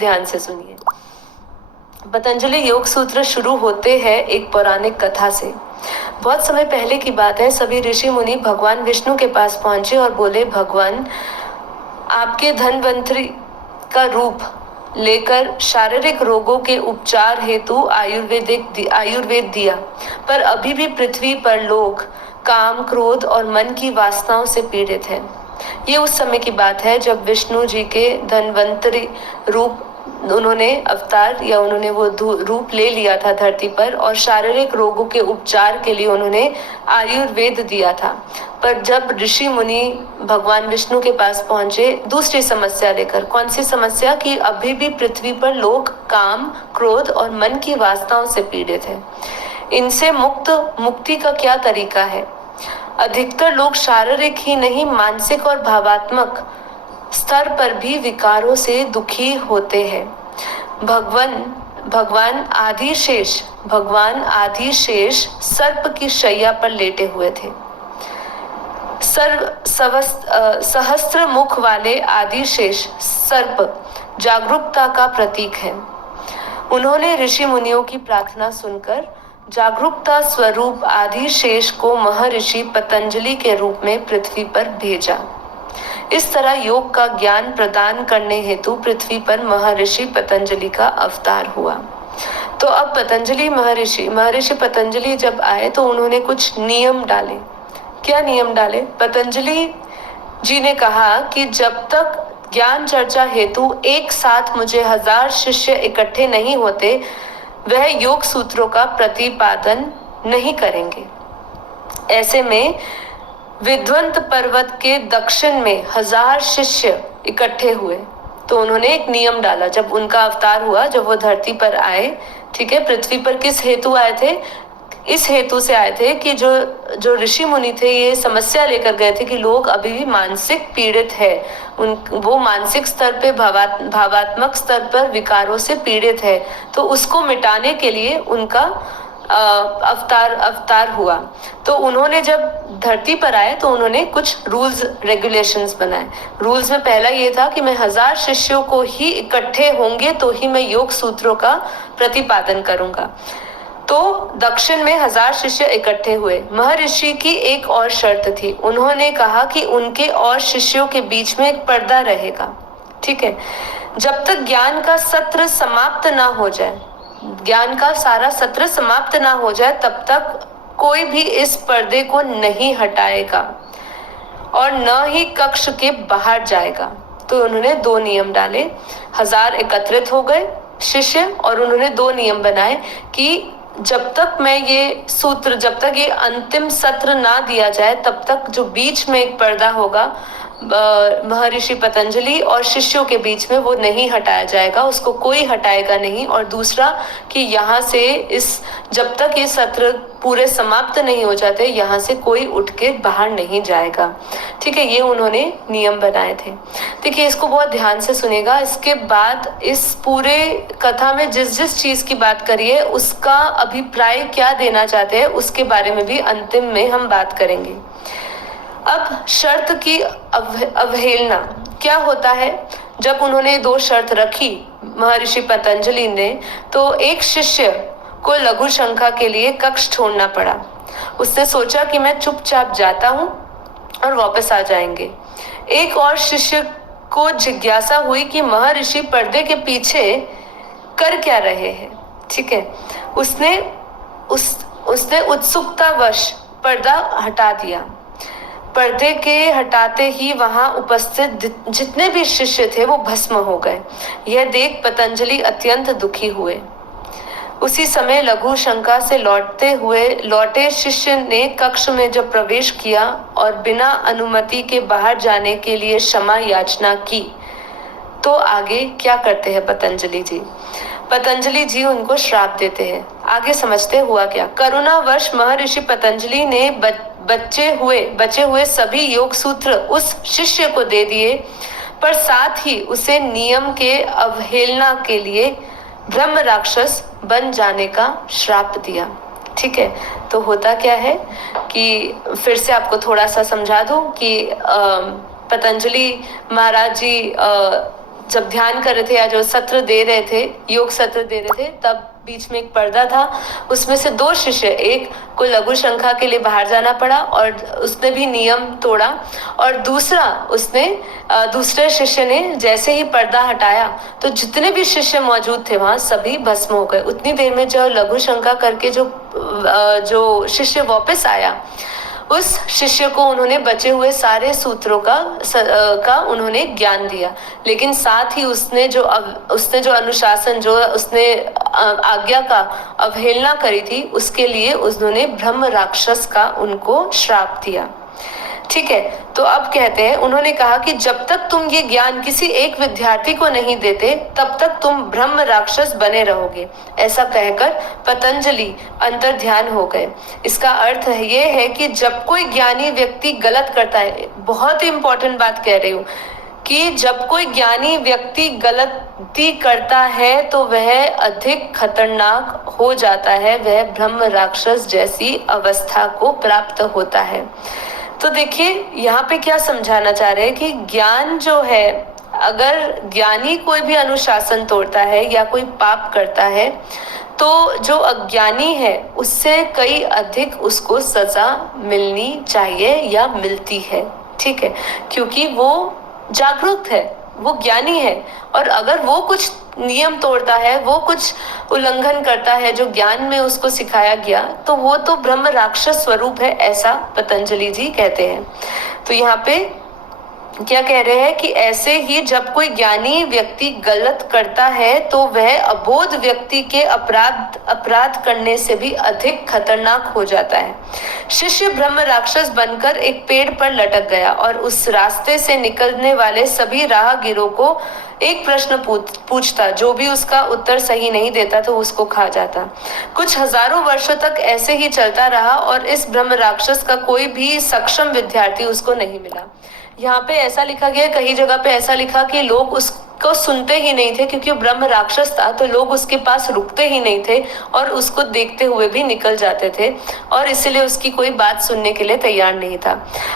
ध्यान से सुनिए। पतंजलि योग सूत्र शुरू होते हैं एक पौराणिक कथा से। बहुत समय पहले की बात है। सभी ऋषि मुनि भगवान विष्णु के पास पहुंचे और बोले, भगवान आपके धन्वंतरि का रूप लेकर शारीरिक रोगों के उपचार हेतु आयुर्वेद दिया, पर अभी भी पृथ्वी पर लोग काम, क्रोध और मन की वासनाओं से पीड़ित हैं। ये उस समय की बात है जब विष्णु जी के धन्वंतरि रूप उन्होंने अवतार या उन्होंने वो रूप ले लिया था धरती पर, और शारीरिक रोगों के उपचार के लिए उन्होंने आयुर्वेद दिया था। पर जब ऋषि मुनि भगवान विष्णु के पास पहुंचे दूसरी समस्या लेकर, कौन सी समस्या? कि अभी भी पृथ्वी पर लोग काम, क्रोध और मन की वासनाओं से पीड़ित हैं। इनसे मुक्ति का क्या तरीका है? अधिकतर लोग शारीरिक ही नहीं, मानसिक और भावात्मक स्तर पर भी विकारों से दुखी होते हैं। भगवान आदिशेष सर्प की शैया पर लेटे हुए थे। सहस्त्र मुख वाले आदिशेष सर्प जागरूकता का प्रतीक है। उन्होंने ऋषि मुनियों की प्रार्थना सुनकर जागरूकता स्वरूप आदिशेष को महर्षि पतंजलि के रूप में पृथ्वी पर भेजा। इस तरह योग का ज्ञान प्रदान करने हेतु पृथ्वी पर महर्षि पतंजलि का अवतार हुआ। तो अब महर्षि पतंजलि जब आए तो उन्होंने कुछ नियम डाले। क्या नियम डाले? पतंजलि जी ने कहा कि जब तक ज्ञान चर्चा हेतु एक साथ मुझे 1000 शिष्य इकट्ठे नहीं होते, वह योग सूत्रों का प्रतिपादन नहीं करेंगे। ऐसे में विध्वंत पर्वत के दक्षिण में 1000 शिष्य इकट्ठे हुए। तो उन्होंने एक नियम डाला जब उनका अवतार हुआ, जब वो धरती पर आए। ठीक है, पृथ्वी पर किस हेतु आए थे? इस हेतु से आए थे कि जो ऋषि मुनि थे ये समस्या लेकर गए थे कि लोग अभी भी मानसिक पीड़ित है। वो मानसिक स्तर पे, भावात्मक स्तर पर विकारों से पीड़ित है। तो उसको मिटाने के लिए उनका अवतार हुआ। तो उन्होंने जब धरती पर आए तो उन्होंने कुछ रूल्स रेगुलेशंस बनाए। रूल्स में पहला ये था कि मैं 1000 शिष्यों को ही इकट्ठे होंगे तो ही मैं योग सूत्रों का प्रतिपादन करूंगा। तो दक्षिण में 1000 शिष्य इकट्ठे हुए। महर्षि की एक और शर्त थी। उन्होंने कहा कि उनके और शिष्यों के बीच में एक पर्दा रहेगा। ठीक है, जब तक ज्ञान का सत्र समाप्त ना हो जाए, ज्ञान का सारा सत्र समाप्त ना हो जाए, तब तक कोई भी इस पर्दे को नहीं हटाएगा और न ही कक्ष के बाहर जाएगा। तो उन्होंने 2 नियम डाले। 1000 एकत्रित हो गए शिष्य, और उन्होंने 2 नियम बनाए कि जब तक ये अंतिम सत्र ना दिया जाए, तब तक जो बीच में एक पर्दा होगा महर्षि पतंजलि और शिष्यों के बीच में, वो नहीं हटाया जाएगा, उसको कोई हटाएगा नहीं। और दूसरा कि यहाँ से जब तक ये सत्र पूरे समाप्त नहीं हो जाते, यहाँ से कोई उठ के बाहर नहीं जाएगा। ठीक है, ये उन्होंने नियम बनाए थे। देखिए, इसको बहुत ध्यान से सुनेगा। इसके बाद इस पूरे कथा में जिस चीज की बात करिए, उसका अभिप्राय क्या देना चाहते हैं, उसके बारे में भी अंतिम में हम बात करेंगे। अब शर्त की अवहेलना क्या होता है? जब उन्होंने 2 शर्त रखी महर्षि पतंजलि ने, तो एक शिष्य को लघु शंका के लिए कक्ष छोड़ना पड़ा। उसने सोचा कि मैं चुपचाप जाता हूँ और वापस आ जाएंगे। एक और शिष्य को जिज्ञासा हुई कि महर्षि पर्दे के पीछे कर क्या रहे हैं। ठीक है, उसने उत्सुकतावश पर्दा हटा दिया। पर्दे के हटाते ही वहां उपस्थित जितने भी शिष्य थे वो भस्म हो गए। यह देख पतंजलि अत्यंत दुखी हुए। उसी समय लघु शंका से लौटे शिष्य ने कक्ष में जब प्रवेश किया और बिना अनुमति के बाहर जाने के लिए क्षमा याचना की, तो आगे क्या करते हैं पतंजलि जी? पतंजलि जी उनको श्राप देते हैं। आगे समझते हुआ क्या। करुणावश महर्षि पतंजलि ने बचे हुए सभी योग सूत्र उस शिष्य को दे दिए, पर साथ ही उसे नियम के अवहेलना के लिए ब्रह्म राक्षस बन जाने का श्राप दिया। ठीक है, तो होता क्या है कि फिर से आपको थोड़ा सा समझा दूं कि पतंजलि महाराज जी जब ध्यान कर रहे थे या जो सत्र दे रहे थे, योग सत्र दे रहे थे, तब बीच में एक पर्दा था। उसमें से 2 शिष्य, एक को लघु शंखा के लिए बाहर जाना पड़ा और उसने भी नियम तोड़ा, और दूसरे शिष्य ने जैसे ही पर्दा हटाया तो जितने भी शिष्य मौजूद थे वहां सभी भस्म हो गए। उतनी देर में जो लघु शंखा करके जो शिष्य वापस आया, उस शिष्य को उन्होंने बचे हुए सारे सूत्रों का उन्होंने ज्ञान दिया। लेकिन साथ ही उसने जो अनुशासन, जो उसने आज्ञा का अवहेलना करी थी, उसके लिए उन्होंने ब्रह्म राक्षस का उनको श्राप दिया। ठीक है, तो अब कहते हैं, उन्होंने कहा कि जब तक तुम ये ज्ञान किसी एक विद्यार्थी को नहीं देते तब तक तुम ब्रह्म राक्षस बने रहोगे। ऐसा कहकर पतंजलि अंतर ध्यान हो गए। इसका अर्थ ये है कि जब कोई ज्ञानी व्यक्ति गलत करता है, बहुत ही इंपॉर्टेंट बात कह रही हूँ, कि जब कोई ज्ञानी व्यक्ति गलती करता है तो वह अधिक खतरनाक हो जाता है, वह ब्रह्म राक्षस जैसी अवस्था को प्राप्त होता है। तो देखिए यहाँ पे क्या समझाना चाह रहे हैं कि ज्ञान जो है, अगर ज्ञानी कोई भी अनुशासन तोड़ता है या कोई पाप करता है तो जो अज्ञानी है उससे कई अधिक उसको सजा मिलनी चाहिए या मिलती है। ठीक है, क्योंकि वो जागरूक है, वो ज्ञानी है, और अगर वो कुछ नियम तोड़ता है, वो कुछ उल्लंघन करता है जो ज्ञान में उसको सिखाया गया, तो वो तो ब्रह्म राक्षस स्वरूप है, ऐसा पतंजलि जी कहते हैं। तो यहाँ पे क्या कह रहे हैं कि ऐसे ही जब कोई ज्ञानी व्यक्ति गलत करता है तो वह अबोध व्यक्ति के अपराध करने से भी अधिक खतरनाक हो जाता है। शिष्य ब्रह्म राक्षस बनकर एक पेड़ पर लटक गया और उस रास्ते से निकलने वाले सभी राहगीरों को एक प्रश्न पूछता, जो भी उसका उत्तर सही नहीं देता तो उसको खा जाता। कुछ हजारों वर्षों तक ऐसे ही चलता रहा और इस ब्रह्म राक्षस का कोई भी सक्षम विद्यार्थी उसको नहीं मिला। यहाँ पे ऐसा लिखा गया, कई जगह पे ऐसा लिखा कि लोग उसको सुनते ही नहीं थे, क्योंकि वो ब्रह्म राक्षस था, तो लोग उसके पास रुकते ही नहीं थे और उसको देखते हुए भी निकल जाते थे, और इसलिए उसकी कोई बात सुनने के लिए तैयार नहीं था।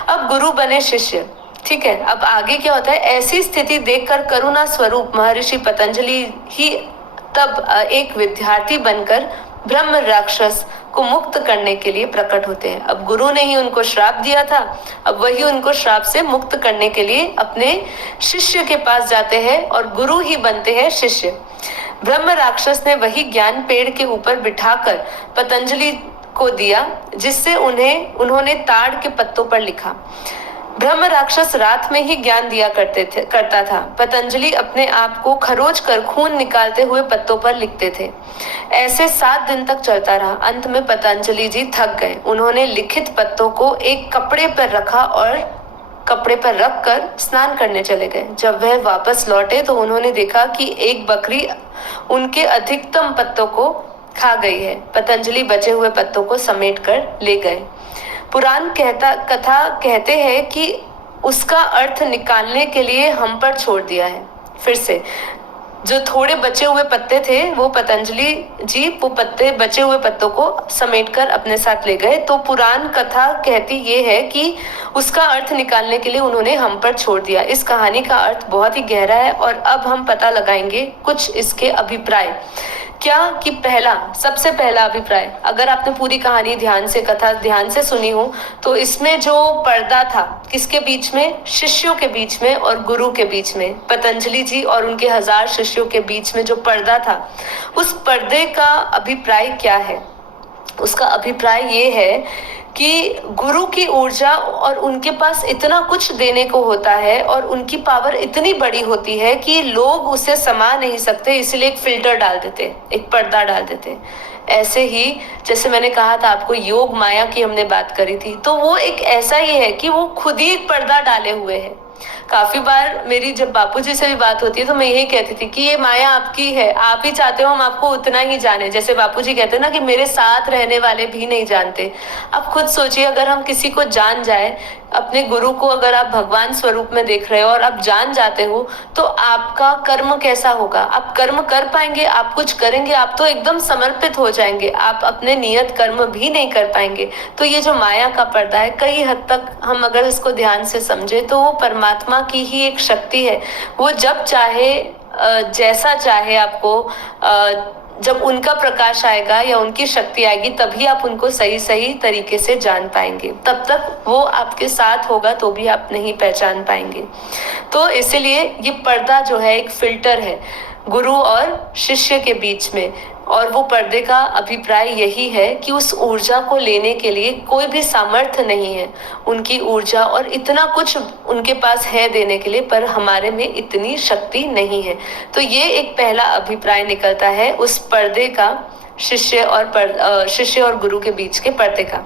अब गुरु बने शिष्य। ठीक है, अब आगे क्या होता है, ऐसी स्थिति देखकर करुणा स्वरूप महर्षि पतंजलि ही तब एक विद्यार्थी बनकर ब्रह्म राक्षस को मुक्त करने के लिए प्रकट होते हैं। अब गुरु ने ही उनको श्राप दिया था, अब वही उनको श्राप से मुक्त करने के लिए अपने शिष्य के पास जाते हैं और गुरु ही बनते हैं शिष्य। ब्रह्म राक्षस ने वही ज्ञान पेड़ के ऊपर बिठाकर पतंजलि को दिया, जिससे उन्होंने ताड़ के पत्तों पर लिखा। ब्रह्म राक्षस रात में ही ज्ञान दिया करता था। पतंजलि अपने आप को खरोच कर खून निकालते हुए पत्तों पर लिखते थे। ऐसे 7 दिन तक चलता रहा। अंत में पतंजलि जी थक गए। उन्होंने लिखित पत्तों को एक कपड़े पर रखा और कपड़े पर रखकर स्नान करने चले गए। जब वह वापस लौटे तो उन्होंने देखा कि एक बकरी उनके अधिकतम पत्तों को खा गई है। पतंजलि बचे हुए पत्तों को समेट कर ले गए। पुराण कथा कहते हैं कि उसका अर्थ निकालने के लिए हम पर छोड़ दिया है। फिर से जो थोड़े बचे हुए पत्ते थे, वो पतंजलि जी वो बचे हुए पत्तों को समेटकर अपने साथ ले गए। तो पुराण कथा कहती ये है कि उसका अर्थ निकालने के लिए उन्होंने हम पर छोड़ दिया। इस कहानी का अर्थ बहुत ही गहरा है और अब हम पता लगाएंगे कुछ इसके अभिप्राय। क्या कि सबसे पहला अभिप्राय, अगर आपने पूरी कहानी कथा ध्यान से सुनी हो, तो इसमें जो पर्दा था किसके बीच में, शिष्यों के बीच में और गुरु के बीच में, पतंजलि जी और उनके 1000 शिष्यों के बीच में जो पर्दा था, उस पर्दे का अभिप्राय क्या है? उसका अभिप्राय ये है कि गुरु की ऊर्जा और उनके पास इतना कुछ देने को होता है और उनकी पावर इतनी बड़ी होती है कि लोग उसे समा नहीं सकते, इसलिए एक फिल्टर डाल देते, एक पर्दा डाल देते। ऐसे ही जैसे मैंने कहा था आपको, योग माया की हमने बात करी थी, तो वो एक ऐसा ही है कि वो खुद ही एक पर्दा डाले हुए है। काफी बार मेरी जब बापूजी से भी बात होती है तो मैं यही कहती थी कि ये माया आपकी है, आप ही चाहते हो हम आपको उतना ही जाने। जैसे बापूजी कहते हैं ना कि मेरे साथ रहने वाले भी नहीं जानते। आप खुद सोचिए, अगर हम किसी को जान जाए, अपने गुरु को अगर आप भगवान स्वरूप में देख रहे हो और आप जान जाते हो, तो आपका कर्म कैसा होगा? आप कर्म कर पाएंगे? आप कुछ करेंगे? आप तो एकदम समर्पित हो जाएंगे, आप अपने नियत कर्म भी नहीं कर पाएंगे। तो ये जो माया का पर्दा है, कई हद तक हम अगर इसको ध्यान से समझे तो वो परमात्मा परमात्मा की ही एक शक्ति है। वो जब चाहे जैसा चाहे आपको जब उनका प्रकाश आएगा या उनकी शक्ति आएगी तभी आप उनको सही सही तरीके से जान पाएंगे। तब तक वो आपके साथ होगा तो भी आप नहीं पहचान पाएंगे। तो इसीलिए ये पर्दा जो है एक फिल्टर है गुरु और शिष्य के बीच में, और वो पर्दे का अभिप्राय यही है कि उस ऊर्जा को लेने के लिए कोई भी सामर्थ्य नहीं है उनकी ऊर्जा, और इतना कुछ उनके पास है देने के लिए, पर हमारे में इतनी शक्ति नहीं है। तो ये एक पहला अभिप्राय निकलता है उस पर्दे का, शिष्य और गुरु के बीच के पर्दे का।